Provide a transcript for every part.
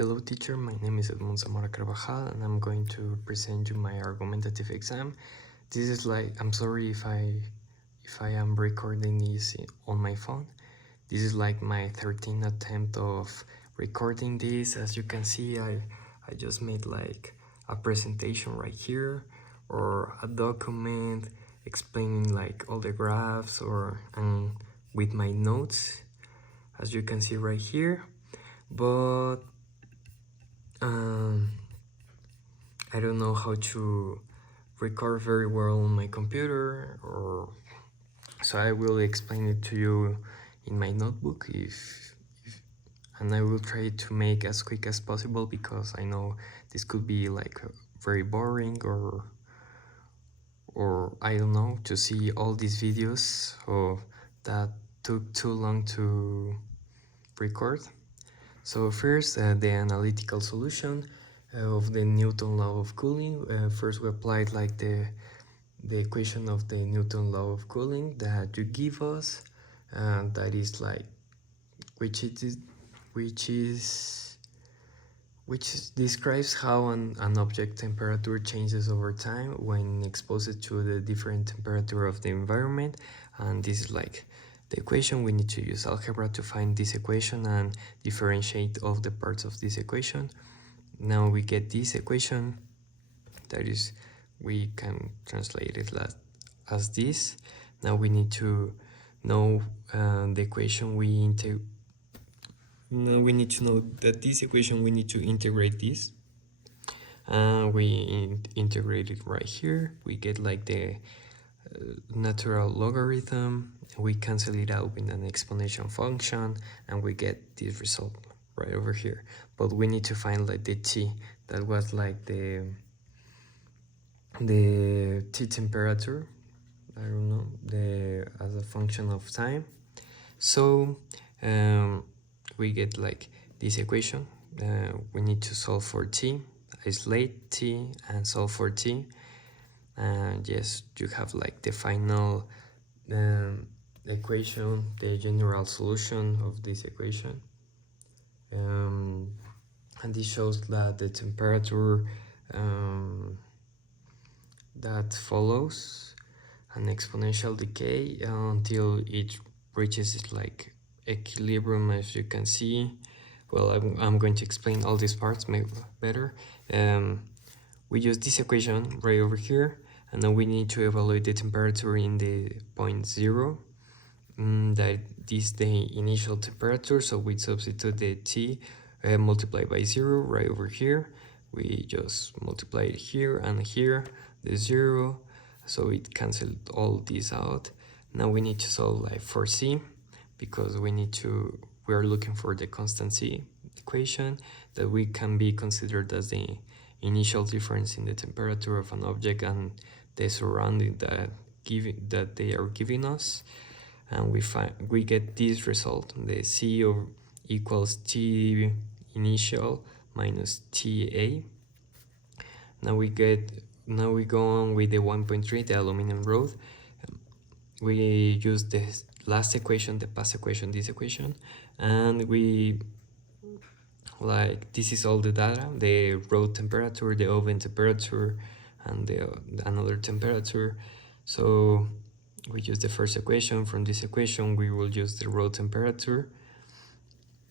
Hello teacher, my name is Edmond Zamora Carvajal and I'm going to present you my argumentative exam. This is like, I'm sorry if I am recording this on my phone. This is like my 13th attempt of recording this. As you can see, I just made like a presentation right here or a document explaining like all the graphs and with my notes, as you can see right here. But I don't know how to record very well on my computer, so I will explain it to you in my notebook and I will try to make as quick as possible because I know this could be like very boring or I don't know, to see all these videos that took too long to record. So first, the analytical solution of the Newton law of cooling. First we applied like the equation of the Newton law of cooling that you give us, that is like which describes how an object temperature changes over time when exposed to the different temperature of the environment. And this is like the equation. We need to use algebra to find this equation and differentiate all the parts of this equation. Now we get this equation, that is, we can translate it as this. Now we need to know the equation now we need to know that this equation, we need to integrate this. We integrate it right here. We get like the natural logarithm. We cancel it out with an exponential function and we get this result right over here. But we need to find like the t, that was like the t temperature, I don't know, as a function of time. So we get like this equation. We need to solve for t, isolate t and solve for t, and yes, you have like the final equation, the general solution of this equation. And this shows that the temperature that follows an exponential decay until it reaches like equilibrium, as you can see. Well, I'm going to explain all these parts better. We use this equation right over here, and then we need to evaluate the temperature in the point 0. That is the initial temperature, so we substitute the t multiplied by 0 right over here. We just multiply it here and here, the 0, so it canceled all this out. Now we need to solve like for c, because we are looking for the constant c equation that we can be considered as the initial difference in the temperature of an object and the surrounding that they are giving us. And we get this result, the c equals t initial minus ta. Now we go on with the 1.3, the aluminum rod. We use the last equation, the past equation, this equation, and this is all the data, the rod temperature, the oven temperature, and another temperature. So we use the first equation. From this equation we will use the rod temperature,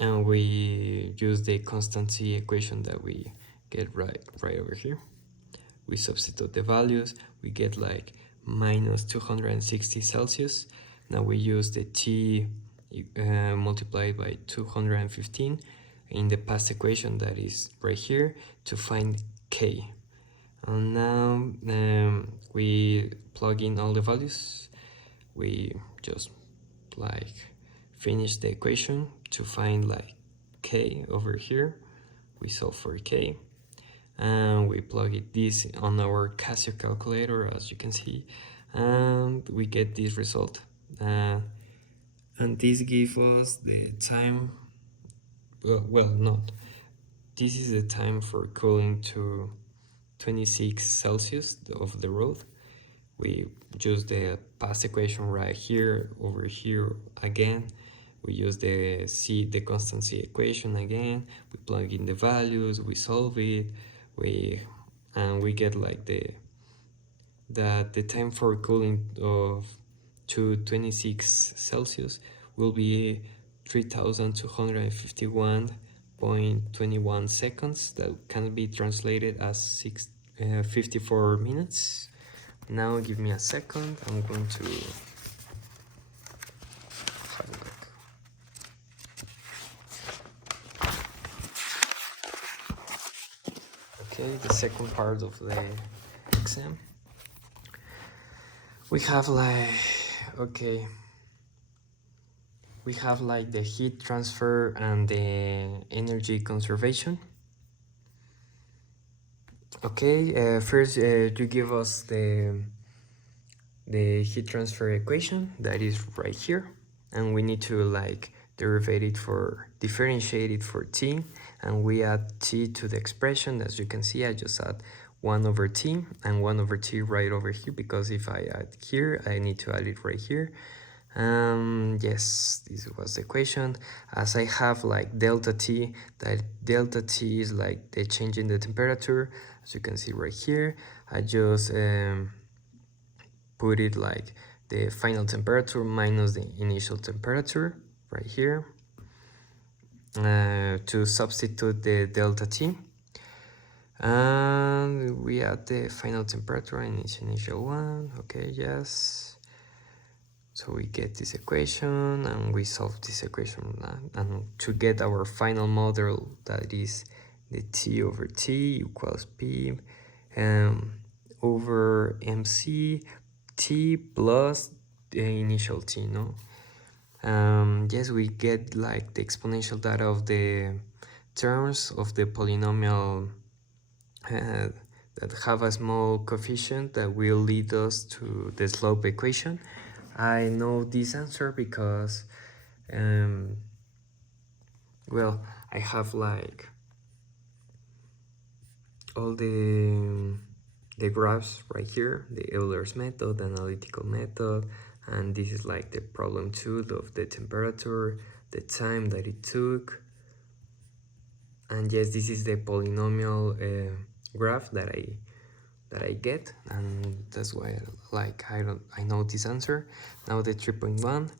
and we use the constant c equation that we get right over here. We substitute the values, we get like minus 260 Celsius. Now we use the t multiplied by 215 in the past equation, that is right here, to find k. And now we plug in all the values. We just like finish the equation to find like k over here. We solve for k and we plug this on our Casio calculator, as you can see, and we get this result. And this gives us the time, well, not, this is the time for cooling to 26 Celsius of the rod. We use the past equation right here, over here again. we use the constant C equation again, we plug in the values, we solve it, and we get like the time for cooling of to 26 Celsius will be 3251.21 seconds. That can be translated as 54 minutes. Now give me a second, I'm going to have a look. Okay, the second part of the exam. We have like, okay, we have like the heat transfer and the energy conservation. Okay, first you give us the heat transfer equation that is right here, and we need to like differentiate it for t, and we add t to the expression. As you can see, I just add 1 over t and 1 over t right over here, because if I add here, I need to add it right here. Yes, this was the equation. As I have like delta t, that delta t is like the change in the temperature, as you can see right here. I just put it like the final temperature minus the initial temperature right here to substitute the delta t, and we add the final temperature and its initial one. Okay, yes, so we get this equation and we solve this equation, and to get our final model, that is the T over T equals P over MC T plus the initial T, no? Yes, we get like the exponential data of the terms of the polynomial that have a small coefficient that will lead us to the slope equation. I know this answer because, well, I have like all the graphs right here, the Euler's method, analytical method, and this is like the problem 2 of the temperature, the time that it took, and yes, this is the polynomial graph that I get, and that's why I know this answer. Now the 3.1,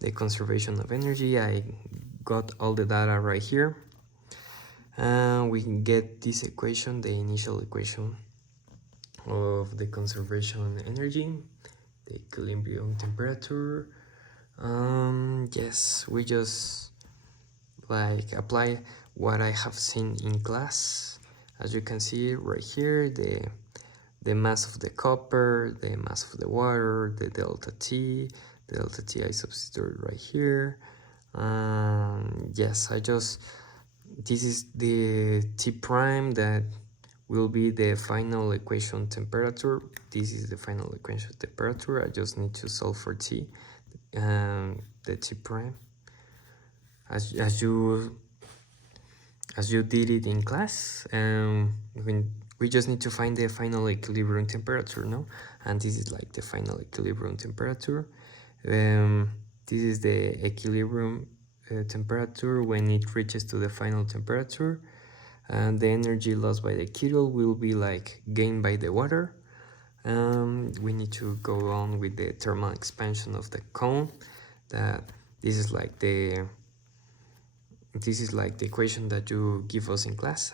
the conservation of energy, I got all the data right here, and we can get this equation, the initial equation of the conservation energy, the equilibrium temperature. Yes, we just like apply what I have seen in class. As you can see right here, the mass of the copper, the mass of the water, the delta T I substitute right here. Yes, this is the T prime that will be the final equation temperature. This is the final equation temperature. I just need to solve for T, the T prime. As you did it in class, we just need to find the final equilibrium temperature, no? And this is like the final equilibrium temperature. This is the equilibrium temperature when it reaches to the final temperature, and the energy lost by the kettle will be like gained by the water. We need to go on with the thermal expansion of the cone. This is like the equation that you give us in class,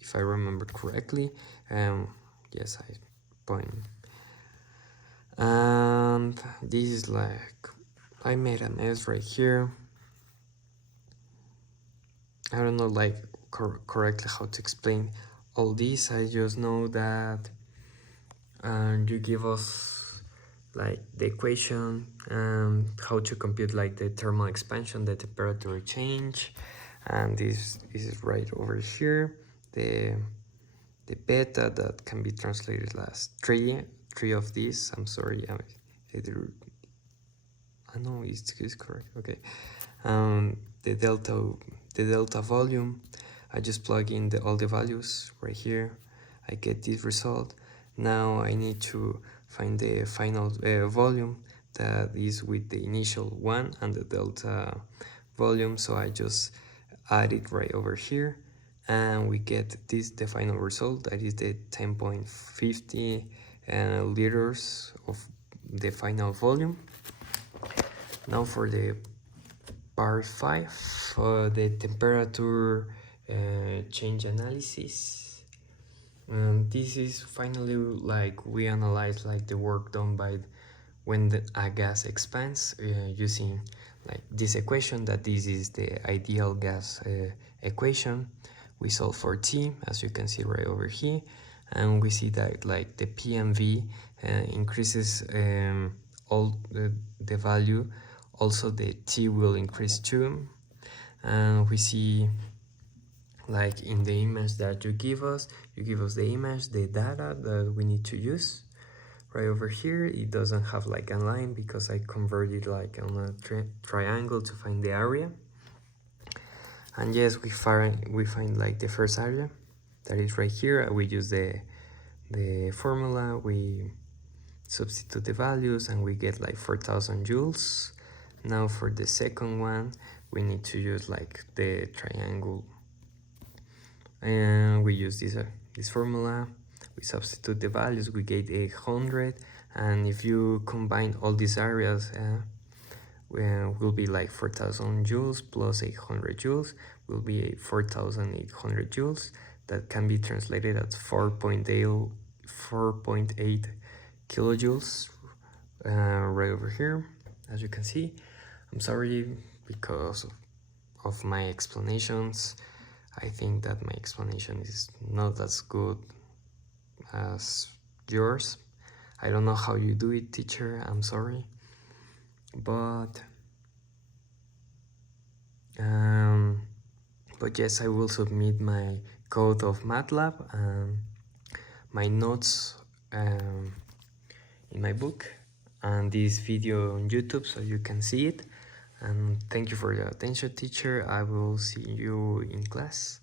if I remember correctly. Yes, I point. And this is like, I made a mess right here. I don't know like correctly how to explain all this. I just know that you give us like the equation, how to compute like the thermal expansion, the temperature change, and this is right over here, the beta that can be translated as three of these. I'm sorry, I know it's correct. Okay, the delta volume, I just plug in all the values right here, I get this result. Now I need to find the final volume that is with the initial one and the delta volume, so I just add it right over here, and we get this, the final result, that is the 10.50 liters of the final volume. Now for the part 5, the temperature change analysis. This is finally like we analyze like the work done by when a gas expands using like this equation, that this is the ideal gas equation. We solve for T, as you can see right over here, and we see that like the P and V increases all the value. Also the T will increase too, and we see like in the image that you give us the image, the data that we need to use. Right over here, it doesn't have like a line because I converted like on a triangle to find the area. And yes, we find like the first area, that is right here. We use the formula, we substitute the values, and we get like 4,000 joules. Now for the second one, we need to use like the triangle, and we use this formula. We substitute the values, we get 800, and if you combine all these areas, will be like 4,000 joules plus 800 joules will be 4,800 joules. That can be translated as 4.8 kilojoules right over here, as you can see. I'm sorry because of my explanations. I think that my explanation is not as good as yours. I don't know how you do it, teacher, I'm sorry. But yes, I will submit my code of MATLAB and my notes in my book and this video on YouTube so you can see it. And thank you for your attention, teacher. I will see you in class.